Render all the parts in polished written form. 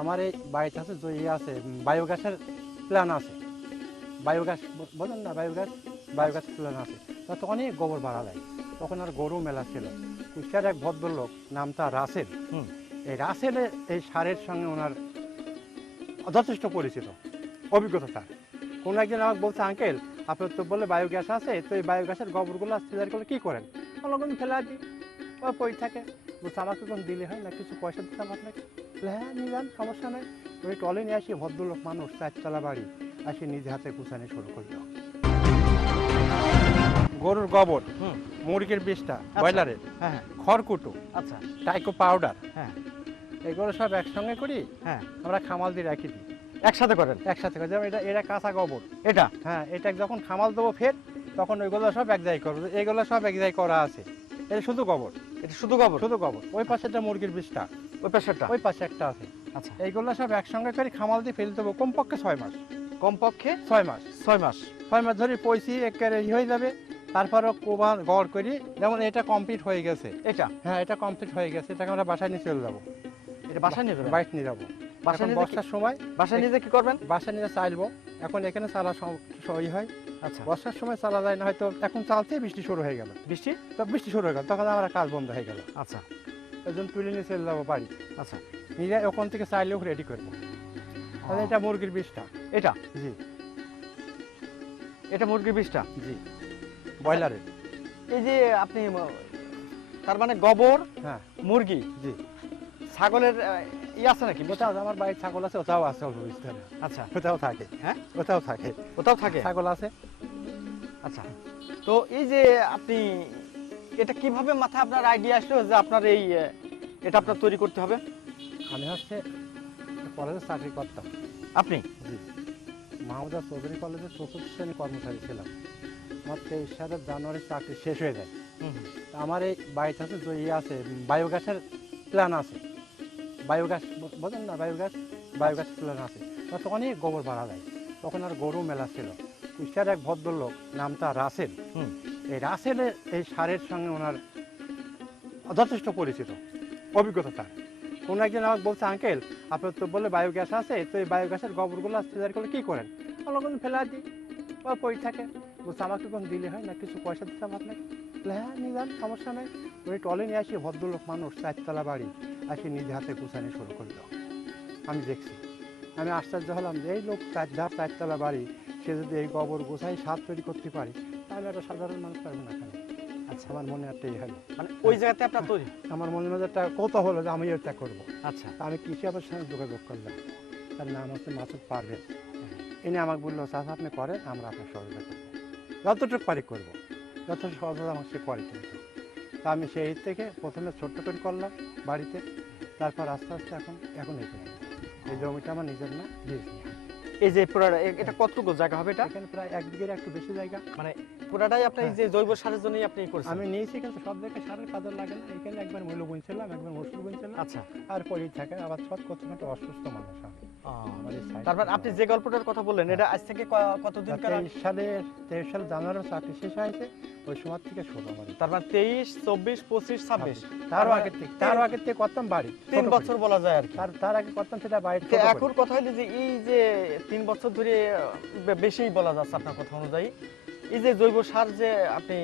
আমার এই বাড়িতে আছে যে আছে বায়োগ্যাসের প্ল্যান আছে। বায়োগ্যাস বলেন না, বায়োগ্যাস প্ল্যান আছে। তাতে অনেক গোবর বাড়া যায়। তখন আর গরু মেলা ছিল। কুষ্টিয়ার এক ভদ্রলোক, নাম তার রাসেল। এই রাসেলের এই সারের সঙ্গে ওনার যথেষ্ট পরিচিত, অভিজ্ঞতা তার। কোনো একদিন আমাকে বলছে, আঙ্কেল আপনার তো বলে বায়োগ্যাস আছে, তো এই বায়োগ্যাসের গোবরগুলো তৈরি করলে কী করেন? কোনো ফেলা দিই, ও পড়ে থাকে। বলছে আমাকে কোনো দিলে হয় না, কিছু পয়সা দিতাম আপনাকে। হ্যাঁ নিলাম, সমস্যা নেই। ওই টলে নিয়ে আসি, ভদ্রলোক মানুষ, 4 তলা বাড়ি, আসি নিজে হাতে গুছানি শুরু করল। গরুর গোবর, মুরগির বিষটা, ব্রয়লারের, হ্যাঁ খড়কুটো, আচ্ছা টাইকো পাউডার, হ্যাঁ এগুলো সব একসঙ্গে করি। হ্যাঁ আমরা খামাল দিয়ে রাখি দিই, একসাথে করেন? একসাথে করি। যেমন এটা কাঁচা গোবর, এটা হ্যাঁ, এটা যখন খামাল দেবো ফের, তখন ওইগুলো সব এক জায়গায় করবো। এগুলো সব এক জায়গায় করা আছে। এটা শুধু গোবর, এটা শুধু গোবর? শুধু গোবর। ওই পাশে একটা মুরগির বিষটা, ওই পাশেরটা? ওই পাশে একটা আছে। আচ্ছা, এইগুলো সব একসঙ্গে করে খামাল দিয়ে ফেলে দেবো, কমপক্ষে 6 মাস। কমপক্ষে 6 মাস, 6 মাস? 6 মাস ধরে পয়সি একেবারে হয়ে যাবে। তারপরও কোবান গড় করি। যেমন এটা কমপ্লিট হয়ে গেছে, এটা? হ্যাঁ, এটা কমপ্লিট হয়ে গেছে। এটাকে আমরা বাসায় নিয়ে চলে যাবো। এটা বাসায় নিয়ে যাবেন? বাইরে নিয়ে যাবো। বাসায় নিয়ে বর্ষার সময় বাসায় নিয়ে কি করবেন? বাসায় নিয়ে চাইবো। এখন এখানে চালা সই হয়। আচ্ছা, বর্ষার সময় চালা যায় না, হয়তো এখন চালতে বৃষ্টি শুরু হয়ে গেল, বৃষ্টি শুরু হয়ে গেল, তখন আমার কাজ বন্ধ হয়ে গেল। আচ্ছা, ওই জন্য তুলে নিয়ে চলে যাবো বাড়ি। আচ্ছা, নিয়ে ওখান থেকে চাইলেও রেডি করবো। তাহলে এটা মুরগির বিষটা। এটা? জি, এটা মুরগির বিষটা? জি, ব্রয়লারের। এই যে আপনি তার মানে গোবর, হ্যাঁ, মুরগি, জি, ছাগলের ই আছে নাকি? ওটাও আমার বাড়ির ছাগল আছে, ওটাও আছে অল্প বিস্তারে। আচ্ছা, ওটাও থাকে। হ্যাঁ, ওটাও থাকে, ওটাও থাকে ছাগল আছে। আচ্ছা, তো এই যে আপনি এটা কিভাবে মাথায় আপনার আইডিয়া আসলো যে আপনার এই এটা আপনার তৈরি করতে হবে? আমি হচ্ছে কলেজে চাকরি করতাম। আপনি? জি, মাহমুদা চৌধুরী কলেজে 4th শ্রেণী কর্মচারী ছিলাম। আমার 23 সালের জানুয়ারি চাকরি শেষ হয়ে যায়। আমার এই বাড়িতে আছে যে আছে বায়োগ্যাসের প্ল্যান আছে। বায়োগ্যাস বোঝেন না, বায়োগ্যাস প্ল্যান আছে। তাতে অনেক গোবর বাড়া যায়। তখন আর গরু মেলা ছিল। কুষ্টিয়ার এক ভদ্রলোক, নাম তার রাসেল। এই রাসেলের এই সারের সঙ্গে ওনার যথেষ্ট পরিচিত, অভিজ্ঞতা তার। কোনো একদিন আমাকে বলছে, আঙ্কেল আপনার তো বলে বায়োগ্যাস আছে, তো এই বায়োগ্যাসের গোবরগুলো তৈরি করলে কী করেন? কোনো ফেলা দিই, ও পড়ে থাকে। বলছে আমাকে কোনো দিলে হয় না, কিছু পয়সা দিতাম আপনাকে। হ্যাঁ নিলাম, সমস্যা নেই। ওই টলে নিয়ে আসি, ভদ্রলোক মানুষ, 4 তলা বাড়ি, আসি নিজে হাতে গুছানি শুরু করল। আমি দেখছি, আমি আশ্চর্য হলাম যে এই লোক 4 তলা বাড়ি, সে যদি এই গোবর গোছাই সার তৈরি করতে পারে, তাহলে একটা সাধারণ মানুষ পারবে না কেন? আচ্ছা, আমার মনে একটা হলো, মানে ওই জায়গাতে আপনার তৈরি? আমার মনে মধ্যে একটা কত হলো যে আমি এটা করবো। আচ্ছা, আমি কৃষি অফিসের সঙ্গে যোগাযোগ করলাম। তার নাম হচ্ছে মাসুদ পারভেজ। এনে আমাকে বললো, চাচা আপনি করেন, আমরা আপনার সহযোগিতা করবো, যতটুকু পারি করবো, যত সহযোগিতা আমাকে সে করে। কিন্তু তা আমি সেই থেকে প্রথমে ছোট্ট করে করলাম বাড়িতে, তারপর আস্তে আস্তে এখন এই জমিটা আমার নিজের না, দিয়েছি। এই যে পুরাটা এটা কতটুকু জায়গা হবে? এটা এখানে প্রায় 1 বিঘের একটু বেশি জায়গা। মানে পুরাটাই আপনি এই যে জৈব সারের জন্যই আপনি করেছেন? আমি নিয়েছি, কিন্তু সব জায়গায় সারের কাজে লাগে না। এখানে একবার মূল্য বুনছিলাম, একবার মসুর বুনছিলাম। আচ্ছা, আর পরেই থাকে আবার সব করতে একটা অসুস্থ মানুষ আমি। তারপর আপনি যে গল্পটার কথা বললেন, এটা আজ থেকে কতদিন? 23 সালে জানুয়ারি চাকরি শেষ হয়েছে, ওই সময় থেকে শুরু আমার। তারপর 23, 24, 25, 26 তারও আগে থেকে করতাম বাড়ি, 3 বছর বলা যায় আর কি। তার আগে করতাম সেটা বাড়ি। এখন কথা হলো যে এই যে 3 বছর ধরে বেশিই বলা যাচ্ছে আপনার কথা অনুযায়ী, এই যে জৈব সার যে আপনি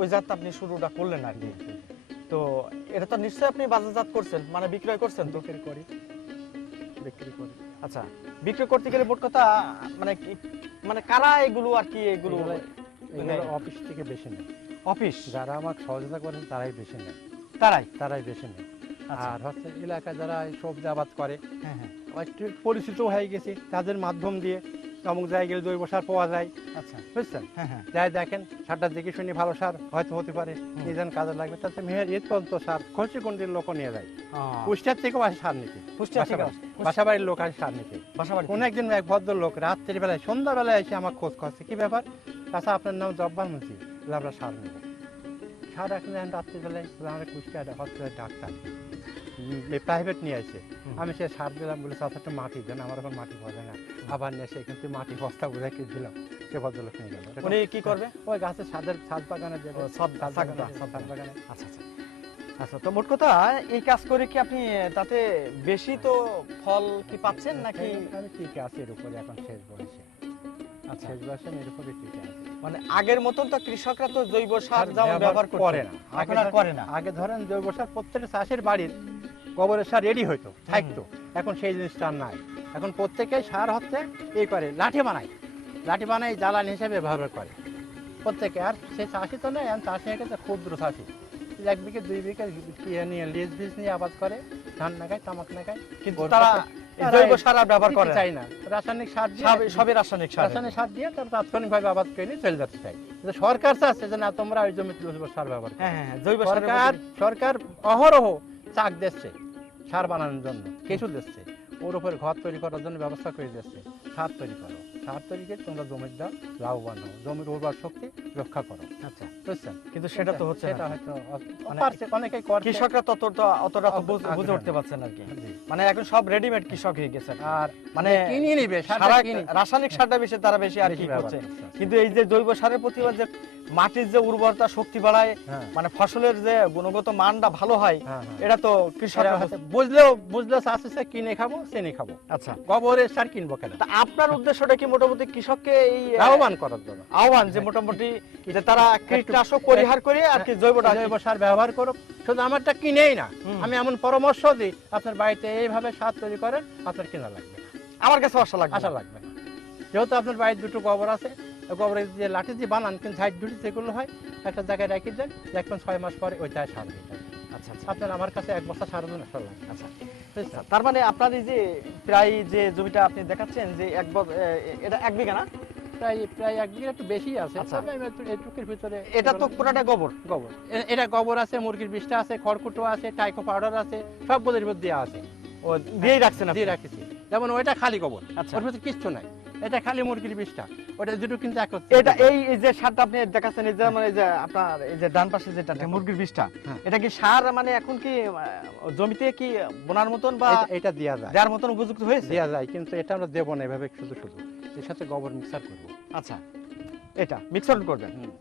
ওই জাত আপনি শুরুটা করলেন আর কি, তো এটা তো নিশ্চয়ই আপনি বাজারজাত করছেন, মানে বিক্রয় করছেন? তো বিক্রি করি। আচ্ছা, বিক্রয় করতে গেলে মোট কথা মানে কারা এগুলো আর কি এগুলো অফিস থেকে বেশি নেয়। অফিস যারা আমাকে সহযোগিতা করেন তারাই বেশি নেয়, তারাই বেশি নেয়। আর হচ্ছে এলাকায় যারা সবজি আবাদ করে, হ্যাঁ হ্যাঁ, একটু পরিচিত হয়ে গেছে, তাদের মাধ্যম দিয়ে অমুক জায়গায় জৈব সার পাওয়া যায়। আচ্ছা, বুঝছেন? হ্যাঁ হ্যাঁ, যাই দেখেন, সারটা দেখে শুনি ভালো সার হয়তো হতে পারে, নিজের কাজে লাগবে, তাতে মেয়ের ঈদ পর্যন্ত সার খরচি কোনদিন লোক নিয়ে যায়। কুষ্টিয়ার থেকেও আসে সার নিতে, বাসাবাড়ির লোক আসে সার নিতে। কোন একদিন এক ভদ্র লোক রাত্রের বেলায় সন্ধ্যাবেলায় এসে আমার খোঁজ করছে, কি ব্যাপার চাচা আপনার নাম জব্বার মুন্সি, আমরা সার নেব। সার এখন রাত্রের বেলায় আমরা কুষ্টিয়া হসপিটালের ডাক্তার প্রাইভেট নিয়ে আসে। আমি সে সার দিলাম, বলে চাচা একটু মাটি দেন, আমার এখন মাটি পাওয়া যায় না। আবার নিয়ে এসে এখান থেকে মাটি বস্তা বুঝে দিলাম, সে ভদ্রলোক নিয়ে গেল। উনি কি করবে? ওই গাছের ছাদ বাগানে দেবে, সব গাছ বাগানে। আচ্ছা আচ্ছা, আচ্ছা, তো মোট কথা এই কাজ করে কি আপনি তাতে বেশি তো ফল কি পাচ্ছেন নাকি? আমি টিকে আছি এর উপরে, এখন শেষ বয়সে। আচ্ছা, শেষ বয়সে আমি এর উপরে টিকে আছি। মানে আগের মতন তো কৃষকরা তো জৈব সার যেমন ব্যবহার করে না, এখন আর করে না। আগে ধরেন জৈব সার প্রত্যেকটা চাষের বাড়ির গোবরের সার রেডি হইতো, থাকতো। এখন সেই জিনিসটা আর নাই। এখন প্রত্যেকেই সার হচ্ছে এই করে লাঠি বানায় জ্বালানি হিসেবে ব্যবহার করে প্রত্যেকে। আর সেই চাষি তো নয়, এখন চাষি হয়ে গেছে ক্ষুদ্র চাষি, 1 বিঘে 2 বিঘে নিয়ে লিজ বীজ নিয়ে আবাদ করে, ধান নাগায়, তামাক নাগায়, কিন্তু তারা এই জৈব সার আর ব্যবহার করে না। চাই না, রাসায়নিক সার দিয়ে, সবই রাসায়নিক সার। রাসায়নিক সার দিয়ে তারা তাৎক্ষণিকভাবে আবাদ করে নিয়ে চলে যেতে চাই। কিন্তু সরকার চাচ্ছে যে না, তোমরা ওই জমিতে জৈব সার ব্যবহার করো। হ্যাঁ, জৈব সারের সরকার অহরহ চাক দিচ্ছে সার বানানোর জন্য, কিছু দিচ্ছে, ওর উপরে ঘর তৈরি করার জন্য ব্যবস্থা করে দিচ্ছে। সার তৈরি করো, সার তৈরি করে তোমরা জমির দাও, লাভবান হও, জমির উর্বর শক্তি রক্ষা করো। আচ্ছা, বুঝছেন? কিন্তু সেটা তো হচ্ছে সেটা না। হয়তো মানে পারছে, অনেকেই করছে। কৃষকরা অতটা তো বুঝে আগ্রহ উঠতে নেই। পারছেন আর কি। জি। মানে এখন সব রেডিমেড কৃষক হয়ে গেছে আর মানে কিনে নিবে, সারটা সারা কিনে রাসায়নিক সারটা বেশি তারা বেশি আর কি বেশি ব্যবহার করছে। করছে। কিন্তু এই যে জৈব সারের প্রতি যে মাটির যে উর্বরতা শক্তি বাড়ায়, হ্যাঁ, মানে ফসলের যে গুণগত মানটা ভালো হয়, হ্যাঁ, হ্যাঁ। এটা তো কৃষকরা এরা হয়তো বুঝলেও চাষে কিনে খাবো, চিনি খাবো, আচ্ছা। গোবরের সার কিনবো কেন? তা আপনার উদ্দেশ্যটা কি মোটামুটি কৃষককে এই লাভবান করার জন্য আহ্বান যে মোটামুটি যে তারা কীটনাশক পরিহার করে আর কি জৈব সার ব্যবহার করো। শুধু আমারটা কিনেই না, হুম। আমি এমন পরামর্শ দিই, আপনার বাড়িতে এইভাবে সার তৈরি করেন, আপনার কেনা লাগবে না, আমার কাছে আশা লাগবে আশা লাগবে না। যেহেতু আপনার বাড়ির দুটো গোবর আছে, গোবরের যে লাঠি দিয়ে বানান, কিন্তু সাইড দুটি যেগুলো হয় একটা জায়গায় রেখে দেন, দেখবেন 6 মাস পরে ওইটাই সার হয়ে যাবে। আচ্ছা, আচ্ছা, আপনার আমার কাছে 1 বছর সার জন্য আসা লাগবে। আচ্ছা। বুঝছেন? তার মানে আপনার এই যে প্রায় যে জমিটা আপনি দেখাচ্ছেন যে এটা 1 বিঘা না? প্রায় 1 বিঘা একটু বেশি আছে। আচ্ছা। তবে আমি এইটুকুর ভিতরে এটা তো পুরাটা গোবর। গোবর, এটা গোবর আছে, মুরগির বিষটা আছে, খড়কুটো আছে, টাইকো পাউডার আছে, সবগুলোর মধ্যে দেওয়া আছে, ও দিয়েই রাখছেন আপনি? দিয়ে রাখেছি। যেমন ওইটা খালি গোবর, আচ্ছা। ওর ভিতরে কিচ্ছু নাই, এটা খালি মুরগির বিষটা, ওটা দুটো কিন্তু এটা এই যে সারটা আপনি দেখাচ্ছেন, এই যে মানে এই যে আপনার এই যে ডান পাশে যেটা মুরগির বিষটা, হ্যাঁ। এটা কি সার মানে এখন কি জমিতে কি বোনার মতন বা এটা দেওয়া যায়, দেওয়ার মতন উপযুক্ত হয়েছে? দেওয়া যায়, কিন্তু এটা আমরা দেবো না এভাবে শুধু শুধু, এর সাথে গোবর মিক্সার করবো। আচ্ছা, এটা মিক্সার করবেন। হুম।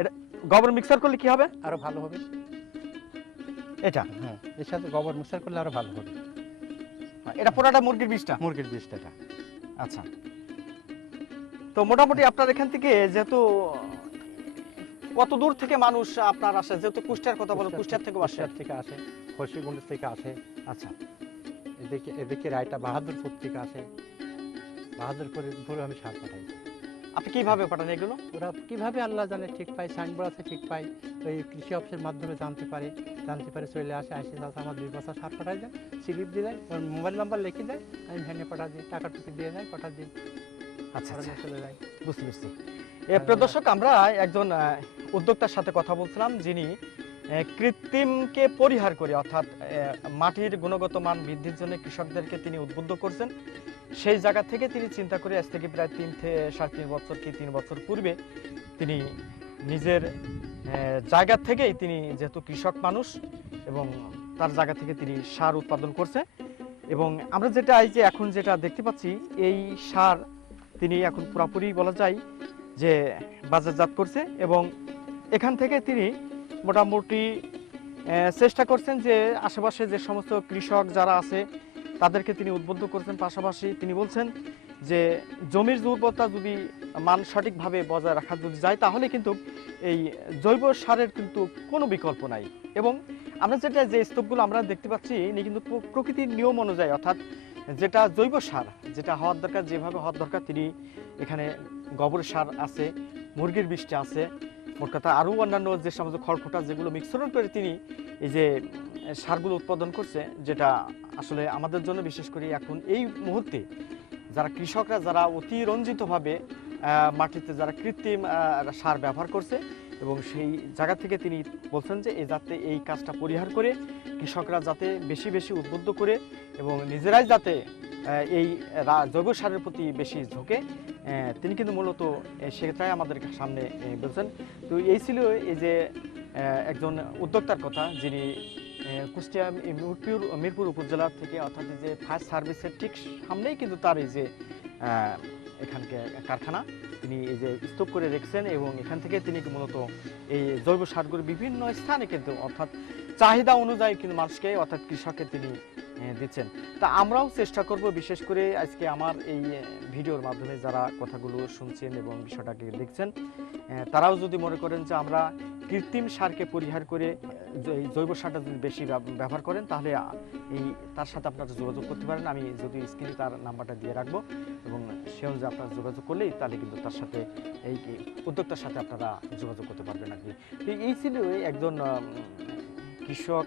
এটা গোবর মিক্সার করলে কি হবে? আরো ভালো হবে। এটা হ্যাঁ, এর সাথে গোবর মিক্সার করলে আরো ভালো হবে। এটা পুরাটা মুরগির বিষটা? মুরগির বিষটা এটা। আচ্ছা, তো মোটামুটি আপনার এখান থেকে যেহেতু কত দূর থেকে মানুষ আপনার আসে, যেহেতু কুষ্টিয়ার কথা বলেন, কুষ্টিয়ার থেকে আসে? কুষ্টিয়ার থেকে আসে, খসিগুন্ড থেকে আসে, আচ্ছা, এদিকে রায়টা বাহাদুরপুর থেকে আসে, বাহাদুরপুরে ধরে আমি সার পাঠাই। আপনি কিভাবে পাঠান এগুলো? ওরা কিভাবে আল্লাহ জানে, ঠিক পাই, সাইনবোর্ড আছে ঠিক পাই, ওই কৃষি অফিসের মাধ্যমে জানতে পারে চলে আসে, চাষা আমার 2 বছর সার পাঠাই দেয়, স্লিপ দিয়ে দেয়, ওর মোবাইল নাম্বার লিখে দেয়, আমি ভ্যানে পাঠা দিই, টাকা টুকি দিয়ে দেয়, পাঠা দিই, আচ্ছা, আর নিয়ে চলে যায়। বুঝতে পারছি। প্রিয় দর্শক, আমরা একজন উদ্যোক্তার সাথে কথা বলছিলাম, যিনি কৃত্রিমকে পরিহার করে, অর্থাৎ মাটির গুণগত মান বৃদ্ধির জন্য কৃষকদেরকে তিনি উদ্বুদ্ধ করছেন। সেই জায়গা থেকে তিনি চিন্তা করে আজ থেকে প্রায় 3 থেকে 3.5 বছর কি 3 বছর পূর্বে তিনি নিজের জায়গা থেকেই, তিনি যেহেতু কৃষক মানুষ এবং তার জায়গা থেকে তিনি সার উৎপাদন করছে, এবং আমরা যেটা এই যে এখন যেটা দেখতে পাচ্ছি, এই সার তিনি এখন পুরোপুরি বলা যায় যে বাজারজাত করছে, এবং এখান থেকে তিনি মোটামুটি চেষ্টা করছেন যে আশেপাশে যে সমস্ত কৃষক যারা আছে তাদেরকে তিনি উদ্বুদ্ধ করছেন। পাশাপাশি তিনি বলছেন যে জমির উর্বরতা যদি মান সঠিকভাবে বজায় রাখা যদি যায়, তাহলে কিন্তু এই জৈব সারের কিন্তু কোনো বিকল্প নাই। এবং আমরা যেটা যে স্তূপগুলো আমরা দেখতে পাচ্ছি, ইনি কিন্তু প্রকৃতির নিয়ম অনুযায়ী, অর্থাৎ যেটা জৈব সার যেটা হওয়ার দরকার, যেভাবে হওয়ার দরকার, তিনি এখানে গোবর সার আছে, মুরগির বিষটা আছে, মোট কথা আরও অন্যান্য যে সমস্ত খড়খোটা যেগুলো মিশ্রণ করে তিনি এই যে সারগুলো উৎপাদন করছে, যেটা আসলে আমাদের জন্য বিশেষ করে এখন এই মুহূর্তে যারা কৃষকরা যারা অতিরঞ্জিতভাবে মাটিতে যারা কৃত্রিম সার ব্যবহার করছে, এবং সেই জায়গা থেকে তিনি বলছেন যে যাতে এই কাজটা পরিহার করে কৃষকরা যাতে বেশি বেশি উদ্বুদ্ধ করে এবং নিজেরাই যাতে এই জৈব সারের প্রতি বেশি ঝোঁকে, তিনি কিন্তু মূলত সেটাই আমাদের সামনে বলছেন। তো এই ছিল এই যে একজন উদ্যোক্তার কথা, যিনি কুষ্টিয়া মিরপুর উপজেলা থেকে, অর্থাৎ এই যে ফায়ার সার্ভিসের ঠিক সামনেই কিন্তু তার এই যে এখানকার কারখানা, তিনি এই যে স্তূপ করে রেখেছেন, এবং এখান থেকে তিনি মূলত এই জৈব সারগুলো বিভিন্ন স্থানে কিন্তু, অর্থাৎ চাহিদা অনুযায়ী কিন্তু মানুষকে অর্থাৎ কৃষককে তিনি দিচ্ছেন। তা আমরাও চেষ্টা করব, বিশেষ করে আজকে আমার এই ভিডিওর মাধ্যমে যারা কথাগুলো শুনছেন এবং বিষয়টাকে দেখছেন, তারাও যদি মনে করেন যে আমরা কৃত্রিম সারকে পরিহার করে এই জৈব সারটা যদি বেশি ব্যবহার করেন, তাহলে এই তার সাথে আপনারা যোগাযোগ করতে পারেন। আমি যদি স্ক্রিনে তার নাম্বারটা দিয়ে রাখবো, এবং সে অনুযায়ী আপনারা যোগাযোগ করলেই তাহলে কিন্তু তার সাথে এই উদ্যোক্তার সাথে আপনারা যোগাযোগ করতে পারবেন আর কি। তো এই ছিল একজন কৃষক,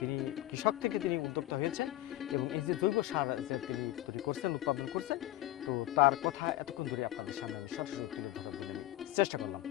তিনি কৃষক থেকে তিনি উদ্যোক্তা হয়েছেন এবং এই যে জৈব সার যে তিনি তৈরি করছেন, উৎপাদন করছেন, তো তার কথা এতক্ষণ ধরে আপনাদের সামনে আমি সরাসরি তুলে ধরার জন্য আমি চেষ্টা করলাম।